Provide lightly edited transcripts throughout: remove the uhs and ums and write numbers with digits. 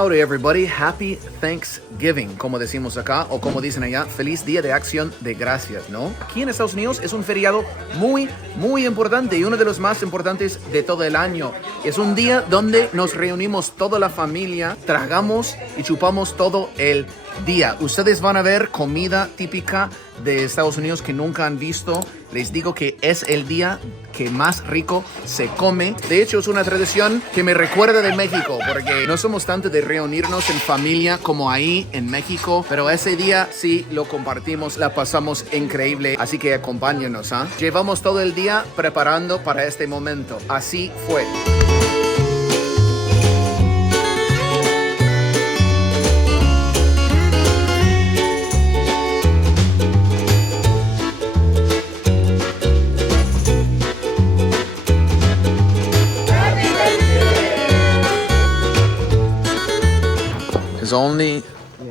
Howdy everybody, happy Thanksgiving, como decimos acá, o como dicen allá, feliz Día de Acción de Gracias, ¿no? Aquí en Estados Unidos es un feriado muy importante y uno de los más importantes de todo el año. Es un día donde nos reunimos toda la familia, tragamos y chupamos todo el día. Ustedes van a ver comida típica de Estados Unidos que nunca han visto. Les digo que es el día que más rico se come. De hecho, es una tradición que me recuerda de México, porque no somos tanto de reunirnos en familia como ahí en México, pero ese día sí lo compartimos, la pasamos increíble, así que acompáñenos, ¿ah? Llevamos todo el día preparando para este momento. Así fue. His only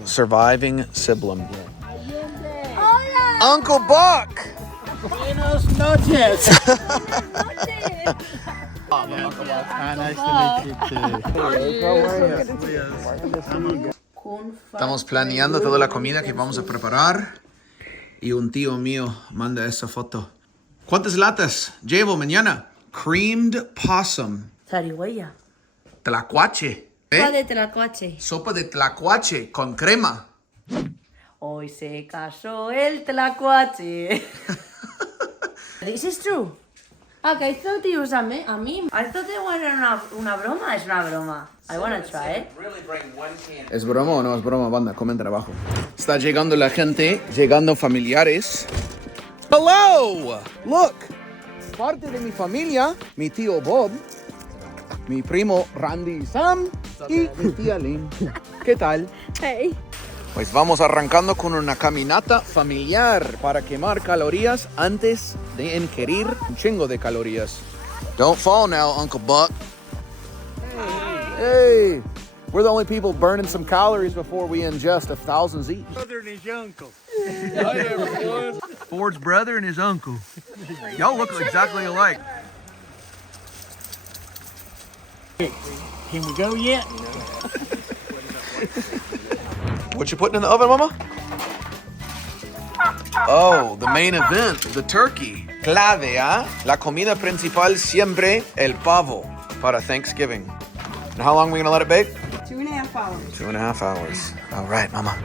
surviving sibling. Hola. Uncle Buck! Buenos noches. Uncle Buck. Nice to meet you too. Estamos planeando toda la comida que vamos a preparar y un tío mío manda esa foto. ¿Cuántas latas llevo mañana? Creamed possum. Zarigüeya. Tlacuache. Sopa de tlacuache. Sopa de tlacuache con crema. Hoy se casó el tlacuache. This is true. Okay, I thought it was a mí. I thought it was una broma. Es una broma. I wanna try it. ¿Es broma o no es broma, banda? Comenten abajo. Está llegando la gente, llegando familiares. Hello! Look! Parte de mi familia, mi tío Bob, mi primo Randy Sam y mi tía Lynn. ¿Qué tal? Hey. Pues vamos arrancando con una caminata familiar para quemar calorías antes de ingerir un chingo de calorías. Don't fall now, Uncle Buck. Hey, we're the only people burning some calories before we ingest 1,000 each. Brother and his uncle. Hi everyone. Ford's brother and his uncle. Y'all look exactly alike. Can we go yet? What you putting in the oven, Mama? Oh, the main event, the turkey. Clave, ¿ah? La comida principal siempre el pavo para Thanksgiving. And how long are we gonna let it bake? 2.5 hours. 2.5 hours. All right, Mama.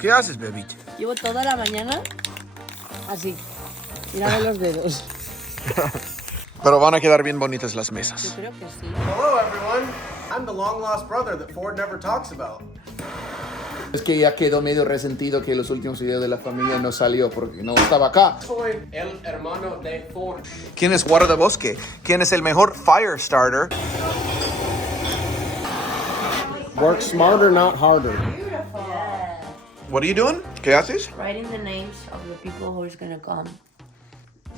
¿Qué haces, bebito? Llevo toda la mañana así, mirando los dedos. Pero van a quedar bien bonitas las mesas. Yo creo que sí. Hello, everyone. I'm the long-lost brother that Ford never talks about. Es que ya quedó medio resentido que los últimos videos de la familia no salió porque no estaba acá. Soy el hermano de Ford. ¿Quién es guardabosque? ¿Quién es el mejor fire starter? Work smarter, not harder. Yeah. What are you doing? ¿Qué haces? Writing the names of the people who is gonna come.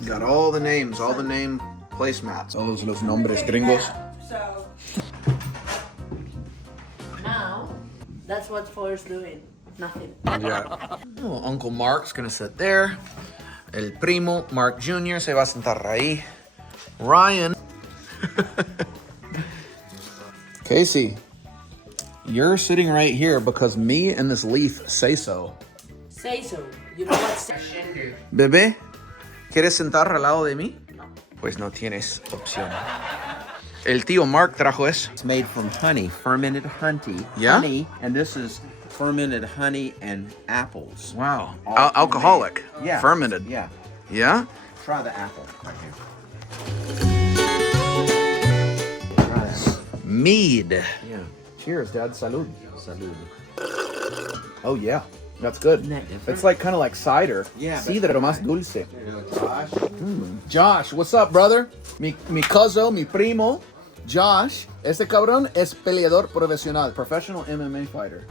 Got all the names, all the name placemats. Todos los nombres gringos. Now, that's what Forrest's doing. Nothing. Yeah. Oh, Uncle Mark's gonna sit there. El primo, Mark Jr., se va a sentar ahí. Ryan. Casey, you're sitting right here because me and this leaf say so. Say so. You know what? Bebé, ¿quieres sentar al lado de mí? Pues no tienes opción. El tío Mark trajo eso. It's made from honey, fermented honey. Yeah? Honey, and this is fermented honey and apples. Wow. All Alcoholic. homemade. Yeah. Fermented. Yeah. Yeah? Try the apple right here. Mead. Yeah. Cheers, Dad. Salud. Salud. Oh, yeah. That's good. Isn't that different? It's like kind of like cider. Yeah, Cider, but- pero más dulce. Josh. Josh, what's up, brother? Mi cousin, mi primo, Josh. Este cabrón es peleador profesional. Professional MMA fighter.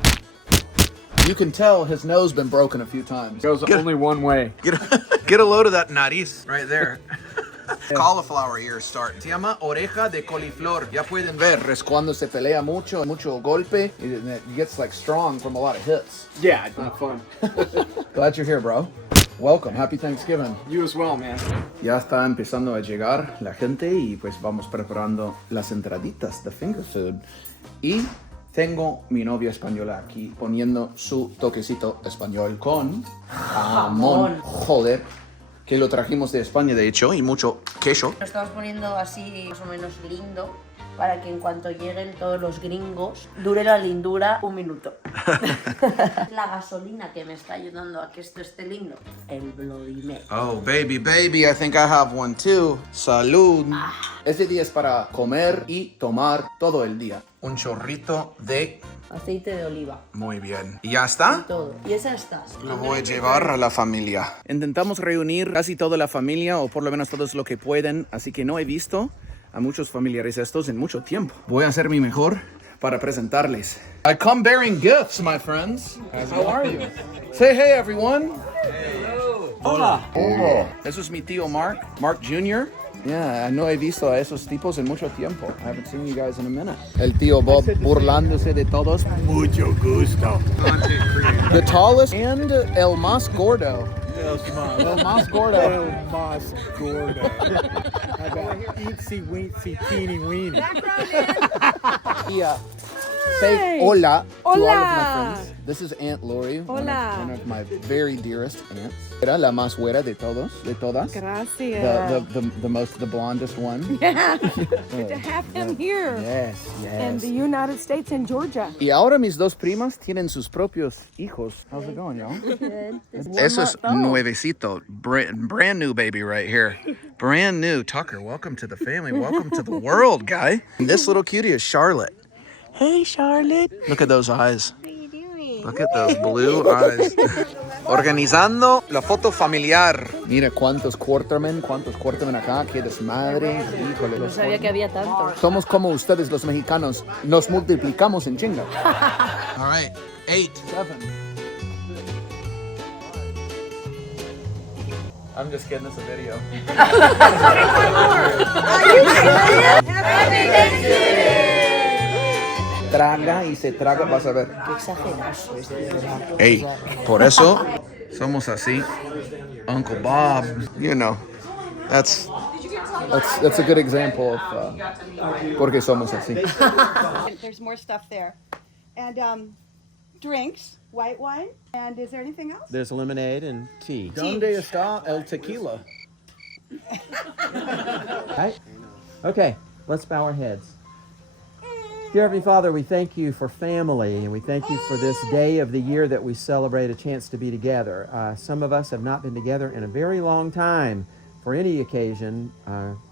You can tell his nose been broken a few times. Goes only one way. Get a load of that nariz right there. Cauliflower ears start. Se llama oreja de coliflor. Ya pueden ver. Es cuando se pelea mucho golpe. It gets like strong from a lot of hits. Yeah, it's not fun. Glad you're here, bro. Welcome. Happy Thanksgiving. You as well, man. Ya está empezando a llegar la gente y pues vamos preparando las entraditas de finger food. Y Tengo mi novia española aquí poniendo su toquecito español con jamón. Joder, que lo trajimos de España de hecho y mucho queso. Lo estamos poniendo así más o menos lindo para que en cuanto lleguen todos los gringos dure la lindura un minuto. La gasolina que me está ayudando a que esto esté lindo, el Bloody Mary. Oh, baby, I think I have one too. Salud. Este día es para comer y tomar todo el día. Un chorrito de... Aceite de oliva. Muy bien. ¿Y ya está? Todo. Y esa está. Lo voy a llevar a la familia. Intentamos reunir casi toda la familia, o por lo menos todos lo que pueden, así que no he visto a muchos familiares estos en mucho tiempo. Voy a hacer mi mejor para presentarles. I come bearing gifts, my friends. How are you? Say hey, everyone. Hola. Hola. Eso es mi tío Mark Jr. Yeah, no he visto a esos tipos en mucho tiempo. I haven't seen you guys in a minute. El tío Bob burlándose de todos. Mucho gusto. The tallest and el más gordo. El más gordo. El más gordo. I got eatsy weensy teeny weeny. Yeah. Say hola to all of my Hola. friends. This is Aunt Lori, Hola. one of my very dearest aunts. Era la más güera de todas. Gracias. The blondest one. Yeah. Good to have him here in the United States and Georgia. Y ahora mis dos primas tienen sus propios hijos. How's it going, y'all? Eso es nuevecito. Brand new baby right here. Brand new. Tucker, welcome to the family. Welcome to the world, guy. This little cutie is Charlotte. Hey, Charlotte. Look at those eyes. What are you doing? Look at those blue eyes. Organizando la foto familiar. Mira cuántos quartermen acá. Qué desmadre. Híjole. No sabía que había tantos. Somos como ustedes los mexicanos. Nos multiplicamos en chinga. All right. 8, 7. I'm just kidding. It's a video. Traga y se traga, vas a ver. Qué exagerazo es de verdad. Ey, por eso somos así. Uncle Bob, you know, that's a good example of porque somos así. There's more stuff there. And drinks, white wine. And is there anything else? There's lemonade and tea. ¿Dónde está el tequila? Right? Okay, let's bow our heads. Dear Heavenly Father, we thank you for family, and we thank you for this day of the year that we celebrate a chance to be together. Some of us have not been together in a very long time for any occasion,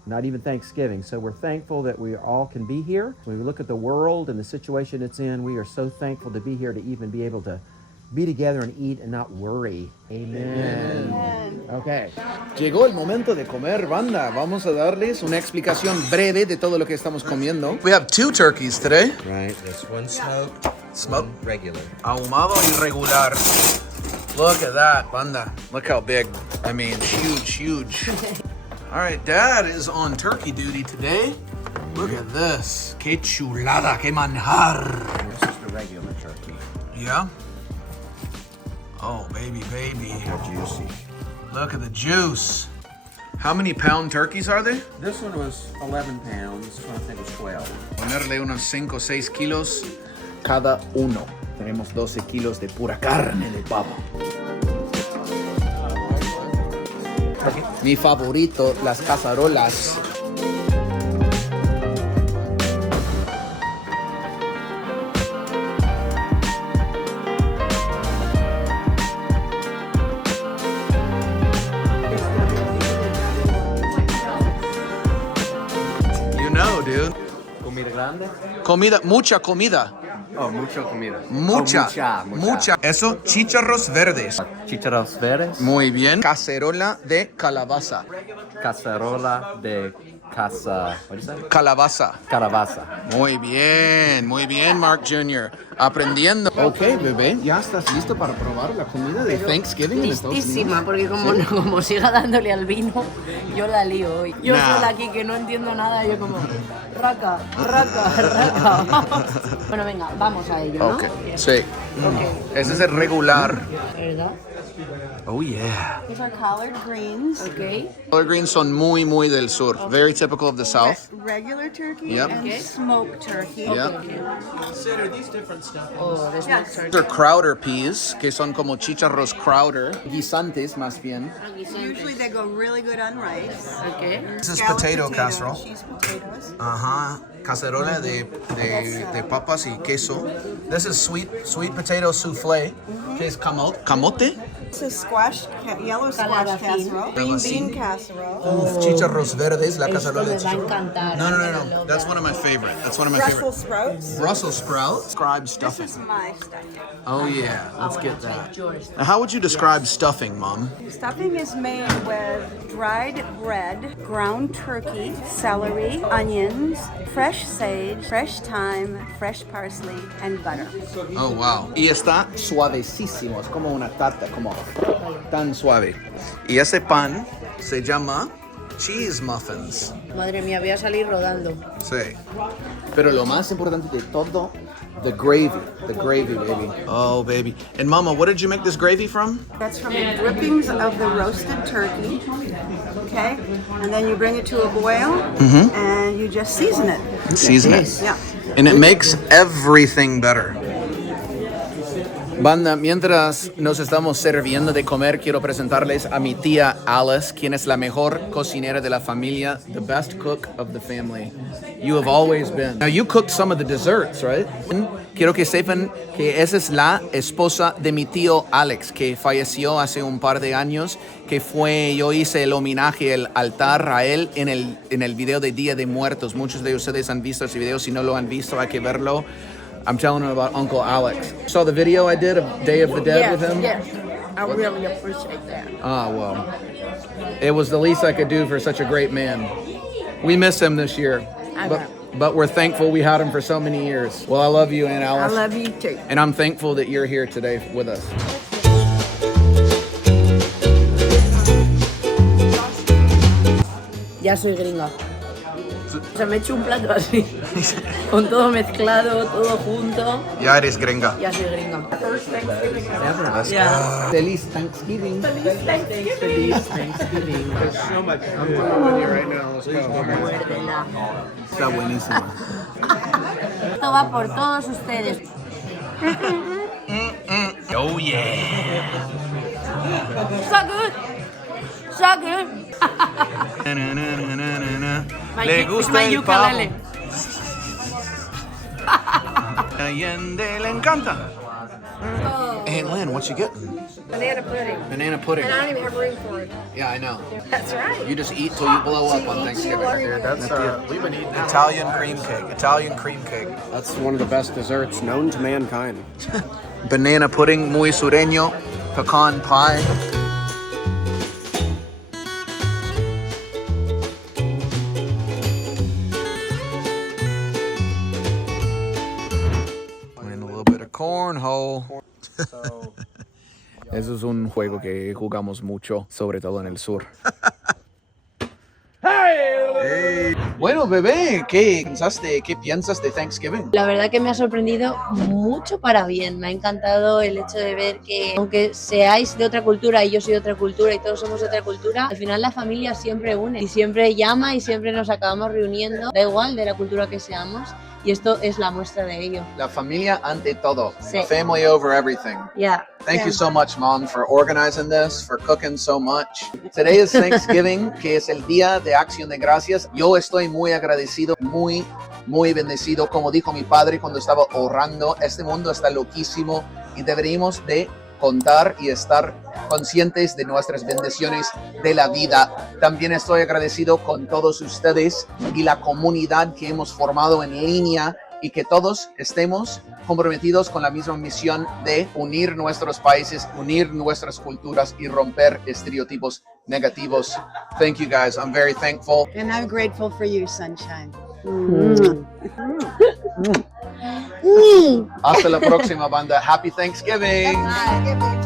not even Thanksgiving. So we're thankful that we all can be here. When we look at the world and the situation it's in, we are so thankful to be here to even be able to be together and eat and not worry. Amen. Okay. Llegó el momento de comer, banda. Vamos a darles una explicación breve de todo lo que estamos comiendo. We have 2 turkeys today. Right, there's one smoked, regular. Ahumado y regular. Look at that, banda. Look how big. I mean, huge. All right, Dad is on turkey duty today. Look at this. Qué chulada, qué manjar. This is the regular turkey. Yeah? Oh, baby. How juicy. Look at the juice. How many pound turkeys are there? This one was 11 pounds. This one I think was 12. Ponerle unos 5 o 6 kilos cada uno. Tenemos 12 kilos de pura carne de pavo. Mi favorito, las cazarolas. You know, dude. Comida grande? Comida, mucha comida. Oh, mucha comida. Mucha. Eso, chícharros verdes. Chícharos verdes. Muy bien. Cacerola de calabaza. Cacerola de casa. What is that? Calabaza. Calabaza. Muy bien, Mark Jr. Aprendiendo. Ok, bebé, ¿ya estás listo para probar la comida de Thanksgiving en Estados Listísima, Unidos? porque como siga dándole al vino, yo la lío hoy. Yo Nah. sola aquí que no entiendo nada, yo como raca. Bueno, venga, vamos a ello, ¿no? Ok, sí. Ok. Ese es el regular. ¿Verdad? Oh yeah. These are collard greens. Okay. Collard greens son muy del sur. Very typical of the south. Regular turkey Yep. and Okay. smoked turkey. Yep. Oh, there's no turkey. These are Crowder peas, que son como chicharros Crowder. Guisantes, más bien. Usually they go really good on rice. Okay. This is Scalloped potato potatoes, casserole. cheese potatoes. Ajá. Cacerola de papas y queso. This is sweet potato soufflé, que es camote. This is yellow squash Calabacín. casserole. Green bean casserole. Uf, chicharros verdes, la Esto cacerola me de va a chicharros. encantar. No. That's one of my favorite. Brussels sprouts. Brussels sprouts. Describe This stuffing. is my stuffing. Oh yeah, let's get that. Now, how would you describe stuffing, Mom? Stuffing is made with dried bread, ground turkey, celery, onions, fresh sage, fresh thyme, fresh parsley, and butter. Oh wow. Y está suavecísimo, es como una tarta, como tan suave. Y ese pan se llama cheese muffins. Madre mía, voy a salir rodando. Sí. Pero lo más importante de todo, the gravy, baby. Oh, baby. And Mama, what did you make this gravy from? That's from the drippings of the roasted turkey. Okay? And then you bring it to a boil and you just season it. Season it. Yeah. And it makes everything better. Banda, mientras nos estamos sirviendo de comer, quiero presentarles a mi tía Alice, quien es la mejor cocinera de la familia, the best cook of the family. You have always been. Now, you cooked some of the desserts, right? Quiero que sepan que esa es la esposa de mi tío Alex, que falleció hace un par de años, que yo hice el homenaje, el altar a él en el video de Día de Muertos. Muchos de ustedes han visto ese video, si no lo han visto, hay que verlo. I'm telling him about Uncle Alex. Saw the video I did of Day of the Dead with him? Yes. I really appreciate that. Ah, well. It was the least I could do for such a great man. We miss him this year. But we're thankful we had him for so many years. Well, I love you, Aunt Alice. I love you too. And I'm thankful that you're here today with us. Ya soy gringa. O sea, me he hecho un plato así, con todo mezclado, todo junto. Ya eres gringa. Ya soy gringa. Yeah. Feliz Thanksgiving. Feliz Thanksgiving. There's so much food on here right now. Let's go. Muérdela. Está buenísima. Esto va por todos ustedes. Oh, yeah. So good. So good. Le gusta my el ukulele. pavo. Allende le encanta. Aunt Lynn, what you getting? Banana pudding. Banana pudding. And I don't even have room for it. Yeah, I know. That's right. You just eat till you blow up on Thanksgiving. Yeah, that's we've been eating Italian cream cake. Italian cream cake. That's one of the best desserts known to mankind. Banana pudding, muy sureño. Pecan pie. And a little bit of cornhole. Eso es un juego que jugamos mucho, sobre todo en el sur. Hey. Bueno, bebé, ¿qué piensas de Thanksgiving? La verdad que me ha sorprendido mucho para bien. Me ha encantado el hecho de ver que, aunque seáis de otra cultura y yo soy de otra cultura y todos somos de otra cultura, al final la familia siempre une y siempre llama y siempre nos acabamos reuniendo, da igual de la cultura que seamos, y esto es la muestra de ello. La familia ante todo. Sí. Family over everything. Yeah. Thank you so much, Mom, for organizing this, for cooking so much. Today is Thanksgiving, que es el Día de Acción de Gracias. Yo estoy muy agradecido, muy bendecido. Como dijo mi padre cuando estaba orando, este mundo está loquísimo y deberíamos de contar y estar conscientes de nuestras bendiciones de la vida. También estoy agradecido con todos ustedes y la comunidad que hemos formado en línea y que todos estemos comprometidos con la misma misión de unir nuestros países, unir nuestras culturas y romper estereotipos negativos. Thank you guys. I'm very thankful. And I'm grateful for you, sunshine. Hasta la próxima, banda. Happy Thanksgiving. Bye.